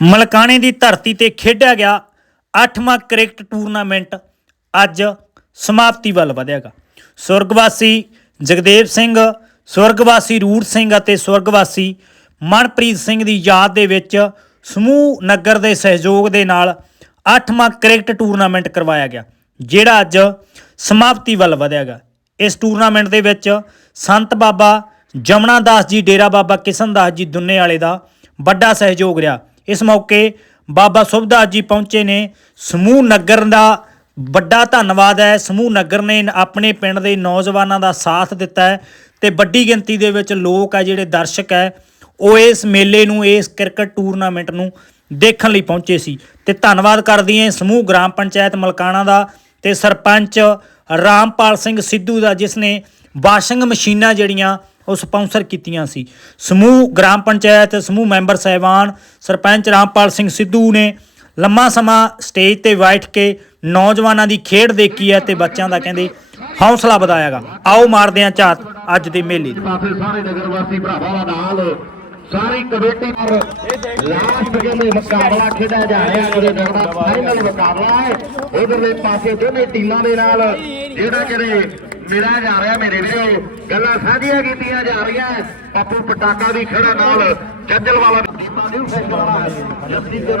ਮਲਕਾਣੇ ਦੀ ਧਰਤੀ ਤੇ ਖੇਡਿਆ ਗਿਆ 8ਵਾਂ ਕ੍ਰਿਕਟ ਟੂਰਨਾਮੈਂਟ ਅੱਜ ਸਮਾਪਤੀ ਵੱਲ ਵਧਿਆਗਾ ਸਵਰਗਵਾਸੀ ਜਗਦੇਵ ਸਿੰਘ, ਸਵਰਗਵਾਸੀ ਰੂੜ ਸਿੰਘ ਅਤੇ ਸਵਰਗਵਾਸੀ ਮਨਪ੍ਰੀਤ ਸਿੰਘ ਦੀ ਯਾਦ ਦੇ ਵਿੱਚ ਸਮੂਹ ਨਗਰ ਦੇ ਸਹਿਯੋਗ ਦੇ ਨਾਲ 8ਵਾਂ ਕ੍ਰਿਕਟ ਟੂਰਨਾਮੈਂਟ ਕਰਵਾਇਆ ਗਿਆ, ਜਿਹੜਾ ਅੱਜ ਸਮਾਪਤੀ ਵੱਲ ਵਧਿਆਗਾ ਇਸ ਟੂਰਨਾਮੈਂਟ ਦੇ ਵਿੱਚ ਸੰਤ ਬਾਬਾ ਜਮਨਾ ਦਾਸ ਜੀ, ਡੇਰਾ ਬਾਬਾ ਕਿਸ਼ਨ ਦਾਸ ਜੀ ਦੁੰਨੇ ਵਾਲੇ ਦਾ ਵੱਡਾ ਸਹਿਯੋਗ ਰਿਹਾ। ਇਸ ਮੌਕੇ ਬਾਬਾ ਸੁਭਦਾਸ ਜੀ ਪਹੁੰਚੇ ਨੇ। ਸਮੂਹ ਨਗਰ ਦਾ ਵੱਡਾ ਧੰਨਵਾਦ ਹੈ। ਸਮੂਹ ਨਗਰ ਨੇ ਆਪਣੇ ਪਿੰਡ ਦੇ ਨੌਜਵਾਨਾਂ ਦਾ ਸਾਥ ਦਿੱਤਾ ਹੈ ਤੇ ਵੱਡੀ ਗਿਣਤੀ ਦੇ ਵਿੱਚ ਲੋਕ ਆ ਜਿਹੜੇ ਦਰਸ਼ਕ ਹੈ, ਉਹ ਇਸ ਮੇਲੇ ਨੂੰ, ਇਸ ਕ੍ਰਿਕਟ ਟੂਰਨਾਮੈਂਟ ਨੂੰ ਦੇਖਣ ਲਈ ਪਹੁੰਚੇ ਸੀ। ਤੇ ਧੰਨਵਾਦ ਕਰਦੀ ਹਾਂ ਸਮੂਹ ਗ੍ਰਾਮ ਪੰਚਾਇਤ ਮਲਕਾਣਾ ਦਾ ਤੇ ਸਰਪੰਚ ਰਾਮਪਾਲ ਸਿੰਘ ਸਿੱਧੂ ਦਾ, ਜਿਸ ਨੇ ਵਾਸ਼ਿੰਗ ਮਸ਼ੀਨਾਂ ਜਿਹੜੀਆਂ ਉਹ ਸਪਾਂਸਰ ਕੀਤੀਆਂ ਸੀ। ਸਮੂਹ, ਗ੍ਰਾਮ ਪੰਚਾਇਤ, ਸਮੂਹ ਮੈਂਬਰ ਸਹਿਬਾਨ, ਸਰਪੰਚ ਰਾਮਪਾਲ ਸਿੰਘ ਸਿੱਧੂ ਨੇ ਲੰਮਾ ਸਮਾਂ ਸਟੇਜ ਤੇ ਬੈਠ ਕੇ ਨੌਜਵਾਨਾਂ ਦੀ ਖੇਡ ਦੇਖੀ ਹੈ ਤੇ ਬੱਚਿਆਂ ਦਾ ਕਹਿੰਦੇ ਹੌਸਲਾ ਵਧਾਇਆਗਾ। ਆਓ ਮਾਰਦੇ ਹਾਂ ਝਾਤ ਅੱਜ ਦੇ ਮੇਲੇ ਦੀ। ਪਾਸੇ ਸਾਰੇ ਨਗਰ ਵਾਸੀ ਭਰਾਵਾਂ ਦਾ ਨਾਲ ਸਾਰੀ ਕਮੇਟੀ ਪਰ ਲਾਸਟ ਕਹਿੰਦੇ ਮੁਕਾਬਲਾ ਖੇਡਿਆ ਜਾ ਰਿਹਾ ਉਹਦੇ ਨਗਰ ਫਾਈਨਲ ਮੁਕਾਬਲਾ ਹੈ। ਉਧਰਲੇ ਪਾਸੇ ਦੋਨੇ ਟੀਮਾਂ ਦੇ ਨਾਲ ਜਿਹੜਾ ਕਿਤੇ ਮਿਲਿਆ ਜਾ ਰਿਹਾ ਮੇਰੇ ਵੀਰੋ, ਗੱਲਾਂ ਸਾਂਝੀਆਂ ਕੀਤੀਆਂ ਜਾ ਰਹੀਆਂ। ਪੱਪੂ ਪਟਾਕਾ ਵੀ ਖੜਾ ਨਾਲ ਜੱਜਲ ਵਾਲਾ ਟੀਮਾਂ ਨੂੰ ਫੈਸਲਾ ਜੱਸੀ ਦੇ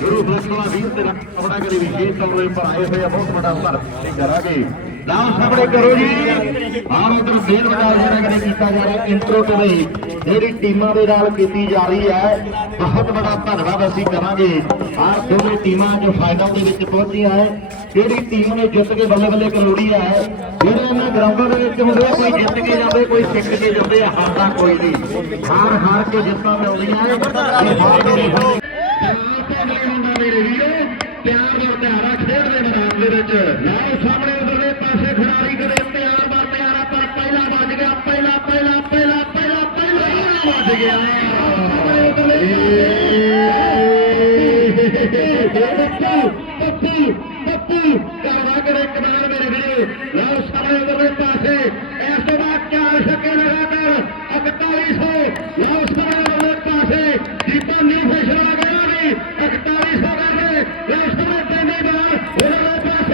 ਗੁਰੂ ਫੈਸਲਾ ਵੀਰ ਤੇ ਆਪਣਾ ਕਰੀ ਵਿਸ਼ੇਸ਼ ਤੌਰ ਤੇ ਆਏ ਹੋਏ ਆ, ਬਹੁਤ ਵੱਡਾ ਧੰਨਵਾਦ ਕਰਾਂਗੇ ਨਾਮ ਸਾਹਮਣੇ ਕਰੋ ਜੀ। ਆਹ ਉਧਰ ਫੇਰ ਵਜਾ ਜਿਹੜਾ ਕਰੇ ਕੀਤਾ ਜਾ ਰਿਹਾ ਇੰਟਰੋ ਤੇ ਜਿਹੜੀ ਟੀਮਾਂ ਦੇ ਨਾਲ ਕੀਤੀ ਜਾ ਰਹੀ ਹੈ, ਬਹੁਤ ਬੜਾ ਧੰਨਵਾਦ ਅਸੀਂ ਕਰਾਂਗੇ। ਆਹ ਦੋਵੇਂ ਟੀਮਾਂ ਜੋ ਫਾਈਨਲ ਦੇ ਵਿੱਚ ਪਹੁੰਚੀਆਂ ਹੈ। ਕਿਹੜੀ ਟੀਮ ਨੇ ਜਿੱਤ ਕੇ ਬੱਲੇ ਬੱਲੇ ਕਰੋੜੀ ਹੈ ਜਿਹੜੇ ਇਹਨਾਂ ਗਰਾਊਂਡਾਂ ਦੇ ਵਿੱਚ ਹੁੰਦੇ ਕੋਈ ਜਿੱਤ ਕੇ ਜਾਂਦੇ ਕੋਈ ਸਿੱਖ ਕੇ ਜਾਂਦੇ ਆ, ਹਾਰਦਾ ਕੋਈ ਨਹੀਂ ਹਾਰ ਹਾਰ ਕੇ ਜਿੱਤਾਂ ਮਿਲਦੀਆਂ ਹੈ ਮੇਰੇ ਵੀਰੋ ਪਿਆਰ ਦਾ ਧਿਆਰਾ ਖੇਡ ਦੇ ਮੈਦਾਨ ਦੇ ਵਿੱਚ ਲਓ ਸਾਹਮਣੇ ਉਧਰਲੇ ਪਾਸੇ ਖਿਡਾਰੀ ਕਰੇ ਪਿਆਰ ਦਾ ਪਿਆਰਾ ਪਰ ਪਹਿਲਾ ਵੱਜ ਗਿਆ ਪਹਿਲਾ ਪਹਿਲਾ ਪਹਿਲਾ ਪਹਿਲਾ ਪਹਿਲਾ ਵੱਜ ਗਿਆ ਸਾਹਮਣੇ ਉਧਰਲੇ کے بعد چار سکے لگا کر اکتالیس سو یا اس پر ایک پاس جیتو نہیں فیصلہ گیا نہیں اکتالیس سو کر یا اس پر پہلی بار وہ پاس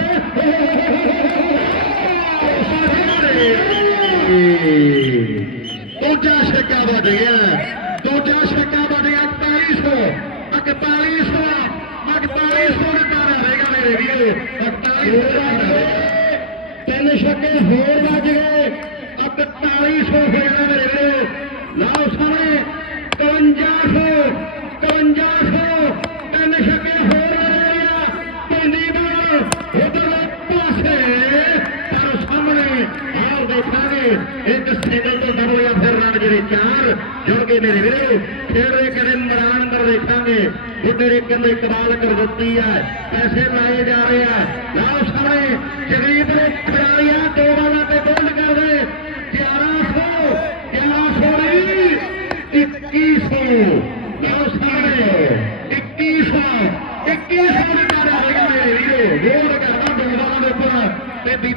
دوجا سکا بچ گیا دوجا سکا بچ گیا اکتالیس سو اکتالیس سو اکتالیس سو کا رہے گا میرے لیے اکتالیس سو تین شکے ہو بچ گئے 4500 ਖੇਡਾਂ ਦੇ ਰਹੇ ਲਾਓ ਸਾਹਮਣੇ 5500 5500 ਤਿੰਨ ਛੱਕੇ ਦੇਖਾਂਗੇ, ਇੱਕ ਸਿੰਗਲ ਤੋਂ ਡਬਲ ਜਾਂ ਫਿਰ ਰਨ ਜਿਹੜੇ ਚਾਰ। ਜੁੜ ਗਏ ਮੇਰੇ ਵੀਰੇ ਖੇਡਦੇ ਕਰੇ ਮੈਦਾਨ ਦੇਖਾਂਗੇ। ਉਧਰ ਇੱਕ ਨੇ ਕਮਾਲ ਕਰ ਦਿੱਤੀ ਹੈ ਪੈਸੇ ਲਾਏ ਜਾ ਰਹੇ ਆ। ਲਾਓ ਸਾਹਮਣੇ ਜਗਰੀਬ ਨੇ ਖਿਡਾਰੀਆਂ اکیس ساڑھے اکیس اکیس تے بھی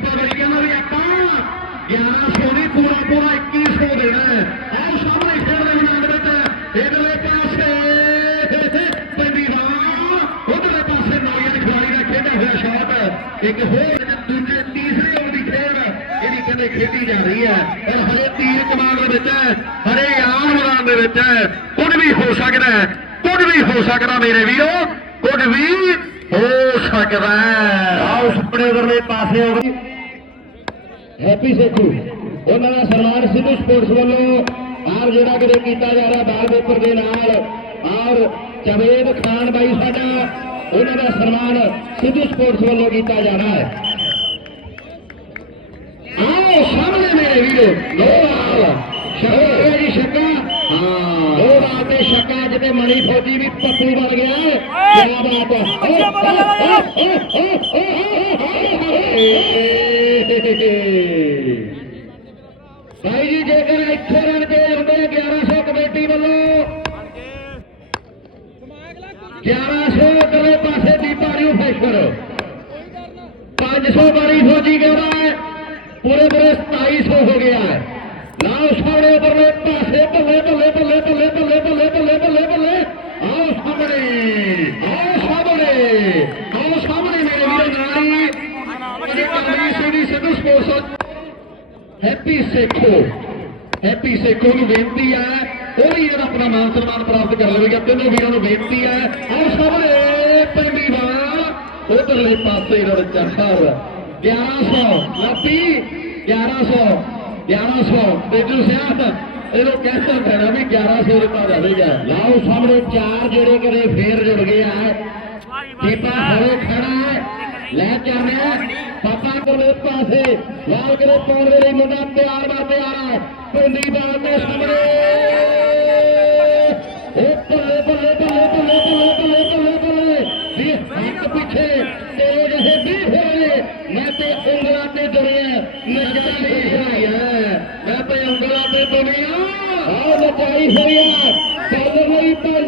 سونی پورا پورا اکیس دینا ہے۔ سامنے ادھر شاٹ ایک ہو تیسرے اور یہ کھیتی جا رہی ہے۔ اور ہرے تیر ہرے ਦੇ ਵਿੱਚ ਹੈ। ਕੁਝ ਵੀ ਹੋ ਸਕਦਾ ਹੈ। ਕੁਝ ਵੀ ਹੋ ਸਕਦਾ ਮੇਰੇ ਵੀਰੋ। ਕੁਝ ਵੀ ਹੋ ਸਕਦਾ ਆਓ ਸੁਪਨੇ ਉਧਰਲੇ ਪਾਸੇ ਹੋ ਹੈਪੀ ਸੇਖੂ, ਉਹਨਾਂ ਦਾ ਸਨਮਾਨ ਸਿੱਧੂ ਸਪੋਰਟਸ ਵੱਲੋਂ ਆਰ ਜਿਹੜਾ ਕਿਤੇ ਕੀਤਾ ਜਾ ਰਿਹਾ ਬਾਲ ਪੇਪਰ ਦੇ ਨਾਲ, ਆਰ ਜਵੇਦ ਖਾਨ ਬਾਈ ਸਾਡਾ, ਉਹਨਾਂ ਦਾ ਸਨਮਾਨ ਸਿੱਧੂ ਸਪੋਰਟਸ ਵੱਲੋਂ ਕੀਤਾ ਜਾ ਰਿਹਾ ਹੈ। ਆਓ ਸਾਹਮਣੇ ਮੇਰੇ ਵੀਰੋ ਲੋ ਬਾਲ ਸ਼ੱਕਾ ਜੀ ਸ਼ੱਕਾ ਹਾਂ ਦੋ ਸ਼ੱਕਾ ਜਿੱਤੇ ਮਣੀ ਫੌਜੀ ਵੀ ਪੱਪੂ ਬਣ ਗਿਆ। ਕੀ ਬਾਤ ਹੈ ਭਾਈ ਜੀ ਜੇਕਰ ਇੱਥੇ ਰਨ ਕੇ ਹੁੰਦੇ 1100 ਕਮੇਟੀ ਵੱਲੋਂ। 1100 ਕਰੇ ਪਾਸੇ ਦੀਪਾ ਰਿਓ ਫੈਸ਼ਰ 500 ਵਾਰੀ ਫੌਜੀ ਕਹਿੰਦਾ ਹੈ ਪੂਰੇ ਪੂਰੇ 2700 ਹੋ ਗਿਆ ਹੈ। ਲਾਓ ਸਾਹਮਣੇ ਉਧਰਲੇ ਪਾਸੇ ਬੱਲੇ ਬੱਲੇ ਬੱਲੇ ਬੱਲੇ ਬੱਲੇ ਬੱਲੇ ਬੱਲੇ ਬੱਲੇ ਬੱਲੇ ਆਓ ਸਾਹਮਣੇ ਆਓ ਸਾਹਮਣੇ ਆਓ ਸਾਹਮਣੇ ਮੇਰੇ ਵੀਰੋ ਨਾਲੀ ਮੇਰੇ ਕਮਰੀ ਸਿੰਘ ਸਿੱਧੂ ਸਪੋਰਟਸ ਹੈਪੀ ਸੇਖੋ ਹੈਪੀ ਸੇਖੋ ਨੂੰ ਬੇਨਤੀ ਹੈ, ਉਹ ਵੀ ਇਹਦਾ ਆਪਣਾ ਮਾਨ ਸਨਮਾਨ ਪ੍ਰਾਪਤ ਕਰ ਲਵੇਗਾ ਤਿੰਨੋਂ ਵੀਰਾਂ ਨੂੰ ਬੇਨਤੀ ਹੈ। ਆਓ ਸਾਹਮਣੇ ਪੈਂਦੀ ਵਾਰ ਉਧਰਲੇ ਪਾਸੇ ਰੜਚਾ ਸਾਹਿਬ 1100 ਲੱਪੀ 1100 1100 ਤੇਜੂ ਸਿਆਹ ਇਹਨੂੰ ਕਹਿਤਾ ਪੈਣਾ ਵੀ 1100 ਰੁਪਏ ਦੇਵੇਗਾ ਲਾਓ ਸਾਹਮਣੇ ਚਾਰ ਜਿਹੜੇ ਕਦੇ ਫੇਰ ਜੁੜ ਗਏ ਆ। ਦੀਪਾ ਹੋਏ ਖੜਾ ਹੈ, ਲੈ ਜਾਂਦੇ ਆ ਪਾਪਾ ਕੋਲੇ ਪਾਸੇ, ਲਾਲ ਕਰੇ ਪਾਉਣ ਦੇ ਲਈ ਮੁੰਡਾ ਤਿਆਰ ਬਾ ਤਿਆਰ ਹੈ ਪਿੰਡੀ ਬਾਲ ਦੇ ਸਾਹਮਣੇ। ਉਹ ਬੱਲੇ ਬੱਲੇ ਬੱਲੇ ਬੱਲੇ ਬੱਲੇ ਬੱਲੇ ਬੱਲੇ ਬੱਲੇ ਵੀ ਹੱਥ ਪਿੱਛੇ ਤੇਜ ਹੈ ਵੀ ਹੋਏ ਮੈਂ ਤੇ ਉਂਗਲਾਂ ਤੇ ਦੁਨੀਆ ਨੱਚਦਾ ਨਹੀਂ ਹੋਇਆ جاری ہوئی ہے کاروائی پر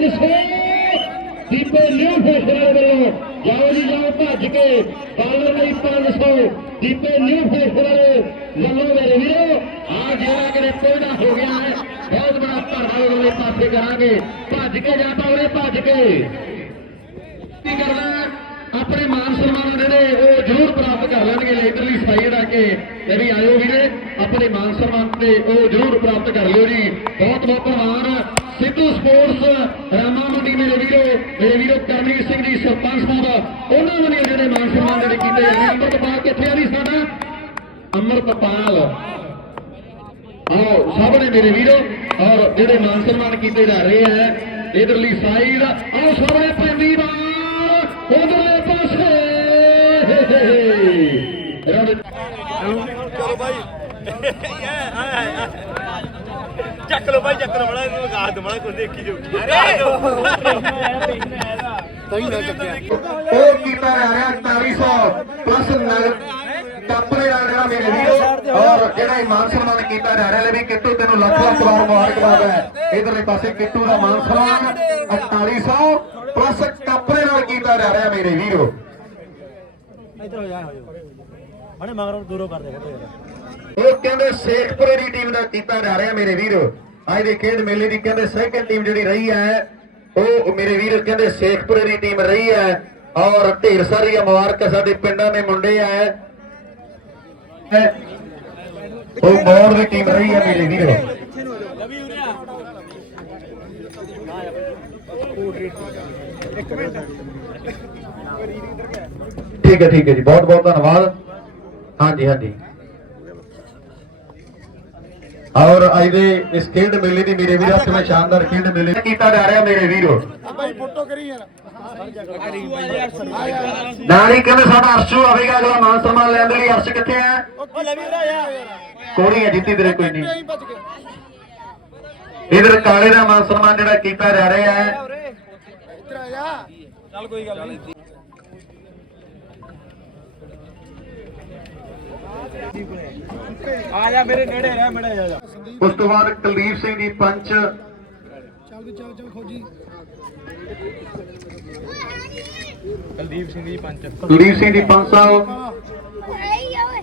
ڈیپو نیو فیصلے والوں جاؤ جی جاؤ بھج کے کاروائی پانچ سو ڈیپو نیو فیصلے والوں میرے ویرو آ جا کے پیدا ہو گیا ہے۔ بہت بڑا دھرنا والے پاسے کرا گے بھج کے جا پاؤ بھج کے۔ کرنا ਆਪਣੇ ਮਾਨ ਸਨਮਾਨ ਜਿਹੜੇ ਉਹ ਜ਼ਰੂਰ ਪ੍ਰਾਪਤ ਕਰ ਲੈਣਗੇ ਇਧਰਲੀ ਸਾਈਡ ਆ ਕੇ ਤੇ ਵੀ ਆਇਓ ਵੀਰੇ, ਆਪਣੇ ਮਾਨ ਸਨਮਾਨ ਤੇ ਉਹ ਜ਼ਰੂਰ ਪ੍ਰਾਪਤ ਕਰ ਲਿਓ ਜੀ। ਬਹੁਤ ਬਹੁਤ ਧੰਨਵਾਦ ਸਿੱਧੂ ਸਪੋਰਟਸ ਰਾਮਾ ਮੰਡੀ ਮੇਰੇ ਵੀਰੋ ਮੇਰੇ ਵੀਰੋ ਕਰਮਜੀਤ ਸਿੰਘ ਜੀ, ਸਰਪੰਚ ਸਾਹਿਬ, ਉਹਨਾਂ ਵੱਲੋਂ ਜਿਹੜੇ ਮਾਨ ਸਨਮਾਨ ਜਿਹੜੇ ਕੀਤੇ ਜਾਂਦੇ ਅੰਮ੍ਰਿਤਪਾਲ ਕਿੱਥੇ ਆ ਵੀ ਸਾਡਾ? ਅੰਮ੍ਰਿਤਪਾਲ। ਆਓ ਸਭ ਨੇ ਮੇਰੇ ਵੀਰੋ, ਔਰ ਜਿਹੜੇ ਮਾਨ ਸਨਮਾਨ ਕੀਤੇ ਜਾ ਰਹੇ ਹੈ ਇਧਰਲੀ ਸਾਈਡ, ਆਓ ਸਾਹਮਣੇ ਪੈਂਦੀ ਬਾਲ ਚਲੋ ਭਾਈ ਚੱਕ ਲੋ ਭਾਈ ਚੱਕ ਲੋ ਬੜਾ ਇਹਨੂੰ ਗਾਹ ਦਮਣਾ ਕੋਈ ਦੇਖੀ ਜੋ ਉਹ ਕੀਤਾ ਜਾ ਰਿਹਾ 4400 ਪਲੱਸ ਨਗਰ ਕੱਪੜੇ ਨਾਲ ਜਿਹੜਾ ਮੇਰੇ ਵੀਰੋ ਔਰ ਜਿਹੜਾ ਇਹ ਮਾਨ ਸਨਮਾਨ ਕੀਤਾ ਜਾ ਰਿਹਾ ਲੈ ਵੀ ਕਿੱਟੂ ਤੈਨੂੰ ਲੱਖ ਲੱਖ ਵਾਰ ਮੁਬਾਰਕਬਾਦ ਹੈ। ਇਧਰਲੇ ਪਾਸੇ ਕਿੱਟੂ ਦਾ ਮਾਨ ਸਨਮਾਨ 4800 ਪਲੱਸ ਕੱਪੜੇ ਨਾਲ ਕੀਤਾ ਜਾ ਰਿਹਾ ਮੇਰੇ ਵੀਰੋ। ਹਣੇ ਮਗਰੋਂ ਦੂਰੋਂ ਕਰ ਦੇ ਉਹ ਕਹਿੰਦੇ ਸ਼ੇਖਪੁਰੇ ਦੀ ਟੀਮ ਦਾ ਕੀਤਾ ਜਾ ਰਿਹਾ ਮੇਰੇ ਵੀਰੋ। ਅੱਜ ਦੇ ਖੇਡ ਮੇਲੇ ਦੀ ਕਹਿੰਦੇ ਸੈਕੰਡ ਟੀਮ ਜਿਹੜੀ ਰਹੀ ਹੈ, ਉਹ ਮੇਰੇ ਵੀਰ ਕਹਿੰਦੇ ਸ਼ੇਖਪੁਰੇ ਦੀ ਟੀਮ ਰਹੀ ਹੈ। ਔਰ ਢੇਰ ਸਾਰੀਆਂ ਮੁਬਾਰਕਾਂ ਸਾਡੇ ਪਿੰਡਾਂ ਦੇ ਮੁੰਡੇ ਆ। ਉਹ ਮੋੜ ਦੀ ਟੀਮ ਰਹੀ ਹੈ ਮੇਰੇ ਵੀਰੋ। ਠੀਕ ਹੈ ਠੀਕ ਹੈ ਜੀ। ਬਹੁਤ ਬਹੁਤ ਧੰਨਵਾਦ। ਹਾਂਜੀ ਹਾਂਜੀ। ਔਰ ਅੱਜ ਦੇ ਇਸ ਖੇਡ ਮੇਲੇ ਦੀ ਮੇਰੇ ਵੀਰੋ ਕਿਵੇਂ ਸ਼ਾਨਦਾਰ ਖੇਡ ਮੇਲੇ ਕੀਤਾ ਜਾ ਰਿਹਾ ਮੇਰੇ ਵੀਰੋ। ਨਾਲ ਹੀ ਕਹਿੰਦੇ ਸਾਡਾ ਅਰਸ਼ੂ ਆਵੇਗਾ ਅਗਲਾ ਮਾਨ ਸਨਮਾਨ ਲੈਣ ਦੇ ਲਈ। ਅਰਸ਼ ਕਿੱਥੇ ਹੈ? ਕੋਣੀ ਹੈ ਜਿੱਤੀ ਤੇਰੇ ਕੋਈ ਨਹੀਂ। ਇਧਰ ਕਾਲੇ ਦਾ ਮਾਨ ਸਨਮਾਨ ਜਿਹੜਾ ਕੀਤਾ ਜਾ ਰਿਹਾ ਹੈ। ਆ ਜਾ ਮੇਰੇ ਨੇੜੇ ਰਹਿ ਮੜਾ ਜਾ ਉਸ ਤੋਂ ਬਾਅਦ ਕੁਲਦੀਪ ਸਿੰਘ ਦੀ ਪੰਚ। ਕੁਲਦੀਪ ਸਿੰਘ ਜੀ ਪੰਚ। ਕੁਲਦੀਪ ਸਿੰਘ ਦੀ ਪੰਚ ਸਾਹਿਬ।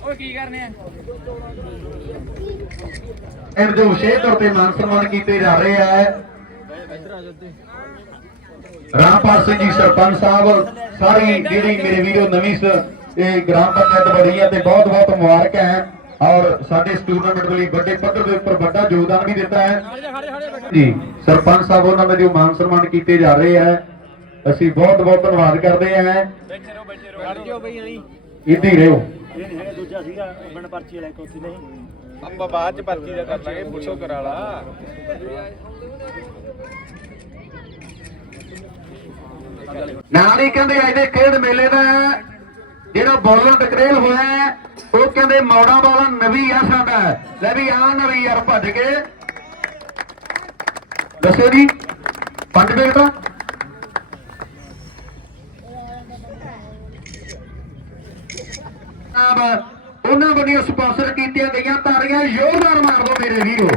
ਓਏ ਕੀ ਕਰਨੇ ਆ? ਇਹਨਾਂ ਦੇ ਵਿਸ਼ੇਸ਼ ਤੌਰ ਤੇ ਮਾਨ ਸਨਮਾਨ ਕੀਤੇ ਜਾ ਰਹੇ ਹੈ ਰਾਮਪਾਲ ਸਿੰਘ ਜੀ ਸਰਪੰਚ ਸਾਹਿਬ ਸਾਰੀ ਜਿਹੜੀ ਮੇਰੇ ਵੀਰੋ ਨਵੀਂ ਸ- ਇਹ ਗ੍ਰਾਮ ਪੰਚਾਇਤ ਬਣੀ ਹੈ ਤੇ ਬਹੁਤ ਬਹੁਤ ਮੁਬਾਰਕਾਂ ਹੈ ਔਰ ਸਾਡੇ ਇਸ ਟੂਰਨਾਮੈਂਟ ਦੇ ਲਈ ਵੱਡੇ ਪੱਧਰ ਦੇ ਉੱਪਰ ਵੱਡਾ ਯੋਗਦਾਨ ਵੀ ਦਿੱਤਾ ਹੈ। ਜੀ ਸਰਪੰਚ ਸਾਹਿਬ ਉਹਨਾਂ ਦੇ ਜੋ ਮਾਨ ਸਨਮਾਨ ਕੀਤੇ ਜਾ ਰਹੇ ਹੈ ਅਸੀਂ ਬਹੁਤ ਬਹੁਤ ਧੰਨਵਾਦ ਕਰਦੇ ਹਾਂ। ਬੈਠੇ ਰਹੋ ਬੈਠੇ ਰਹੋ ਬਈ ਨਹੀਂ ਹੀ ਰਹੋ। ਇਹ ਨਹੀਂ ਹੈਗਾ ਦੂਜਾ ਸੀਗਾ ਬਿਨ ਪਰਚੀ ਵਾਲਾ ਕੋਸੀ ਨਹੀਂ ਆਪਾਂ ਬਾਅਦ ਚ ਪਰਚੀ ਦਾ ਕਰ ਲਾਂਗੇ ਪੁੱਛੋ ਕਰਾ ਲਾ। ਨਾਲ ਹੀ ਕਹਿੰਦੇ ਅੱਜ ਦੇ ਖੇਡ ਮੇਲੇ ਦਾ ਜਿਹੜਾ ਬੋਲਰ ਟਕਰੇਲ ਹੋਇਆ ਉਹ ਕਹਿੰਦੇ ਮੌੜਾ ਵਾਲਾ ਨਵੀ ਆ ਸਾਡਾ। ਲੈ ਵੀ ਆ ਨਵੀ ਯਾਰ ਭੱਜ ਕੇ। ਦੱਸੋ ਜੀ, ਪੰਜ ਬੇਟਾ ਆਬ ਉਹਨਾਂ ਵੱਲੋਂ ਸਪਾਂਸਰ ਕੀਤੀਆਂ ਗਈਆਂ ਤਾਰੀਆਂ ਜ਼ੋਰਦਾਰ ਮਾਰ ਦਿਓ ਮੇਰੇ ਵੀਰੋ।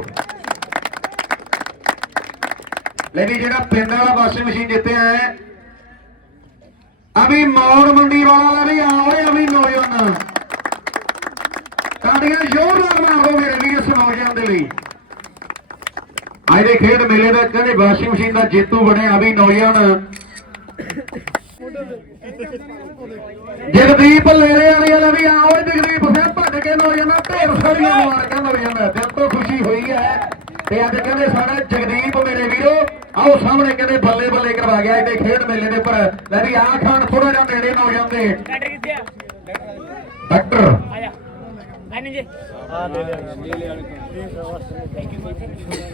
ਲੈ ਵੀ ਜਿਹੜਾ ਪਿੰਡ ਵਾਲਾ ਵਾਸ਼ਿੰਗ ਮਸ਼ੀਨ ਜਿੱਤਿਆ ਹੈ ਅਭੀ ਮੌੜ ਮੰਡੀ ਵਾਲਾ ਲੈ ਵੀ ਆ ਓਏ ਅਭੀ ਨੌਜਵਾਨ। ਤਾੜੀਆਂ ਜ਼ੋਰਦਾਰ ਮਾਰ ਮੇਰੇ ਵੀਰ ਇਸ ਨੌਜਵਾਨ ਦੇ ਲਈ। ਅੱਜ ਦੇ ਖੇਡ ਮੇਲੇ ਦਾ ਕਹਿੰਦੇ ਵਾਸ਼ਿੰਗ ਮਸ਼ੀਨ ਦਾ ਜੇਤੂ ਬਣਿਆ ਅਭੀ ਨੌਜਵਾਨ। ਜਗਦੀਪ ਲੇਰੇ ਵਾਲੀ ਵਾਲੇ ਵੀ ਆਓ ਇਹ ਜਗਦੀਪ ਸਿੰਘ ਭੱਜ ਕੇ ਨੌਜਵਾਨ ਜਾਂਦਾ ਢੇਰ ਸਾਰੀਆਂ ਮੁਬਾਰਕਾਂ ਨੋ ਜਾਂਦਾ ਦਿਲ ਤੋਂ ਖੁਸ਼ੀ ਹੋਈ ਹੈ। ਤੇ ਅੱਜ ਕਹਿੰਦੇ ਸਾਡਾ ਜਗਦੀਪ ਮੇਰੇ ਵੀਰੋ ਆਓ ਸਾਹਮਣੇ ਕਹਿੰਦੇ ਬੱਲੇ ਬੱਲੇ ਕਰਵਾ ਗਿਆ ਇਹਦੇ ਖੇਡ ਮੇਲੇ ਦੇ ਉੱਪਰ। ਲੈ ਵੀ ਆ ਖਾਨ ਥੋੜਾ ਜਿਹਾ ਨੇੜੇ ਨੋ ਜਾਂਦੇ। ਕਿੱਥੇ ਆ। ਡਾਕਟਰ। ਆ ਜਾ। ਐਨੀ ਜੀ।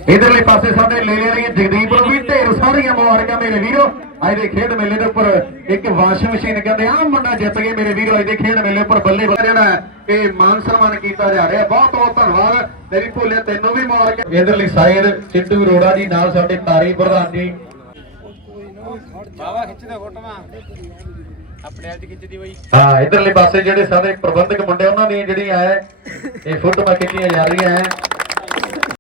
ਇਧਰਲੇ ਪਾਸੇ ਸਾਡੇ ਲੇਲੇ ਵਾਲੀ ਜਗਦੀਪ ਨੂੰ ਵੀ ਢੇਰ ਸਾਰੀਆਂ ਮੁਬਾਰਕਾਂ ਮੇਰੇ ਵੀਰੋ। ਅੱਜ ਦੇ ਖੇਡ ਮੇਲੇ ਦੇ ਉੱਪਰ ਇੱਕ ਵਾਸ਼ਿੰਗ ਮਸ਼ੀਨ ਕਹਿੰਦੇ ਆ ਮੁੰਡਾ ਜਿੱਤ ਗਏ ਮੇਰੇ ਵੀਰੋ ਅੱਜ ਦੇ ਖੇਡ ਮੇਲੇ ਉੱਪਰ ਬੱਲੇ ਬੱਲੇ ਜਿਹੜਾ ਇਹ ਮਾਨ ਸਨਮਾਨ ਕੀਤਾ ਜਾ ਰਿਹਾ। ਬਹੁਤ ਬਹੁਤ ਧੰਨਵਾਦ। ਤੇਰੀ ਭੋਲੇ ਤੈਨੂੰ ਵੀ ਮੁਬਾਰਕਾਂ। ਇਧਰਲੀ ਸਾਈਡ ਚਿੱਟੂ ਅਰੋੜਾ ਜੀ ਨਾਲ ਸਾਡੇ ਤਾਰੀ ਪ੍ਰਧਾਨ ਜੀ। ਬਾਵਾ ਖਿੱਚਦਾ ਫੋਟੋਆਂ। ਆਪਣੇ ਆਪ ਚ ਖਿੱਚਦੀ ਬਈ। ਹਾਂ ਇਧਰਲੇ ਪਾਸੇ ਜਿਹੜੇ ਸਾਡੇ ਪ੍ਰਬੰਧਕ ਮੁੰਡੇ ਉਹਨਾਂ ਦੀਆਂ ਜਿਹੜੀਆਂ ਹੈ ਇਹ ਫੋਟੋਆਂ ਖਿੱਚੀਆਂ ਜਾ ਰਹੀਆਂ ਹੈ।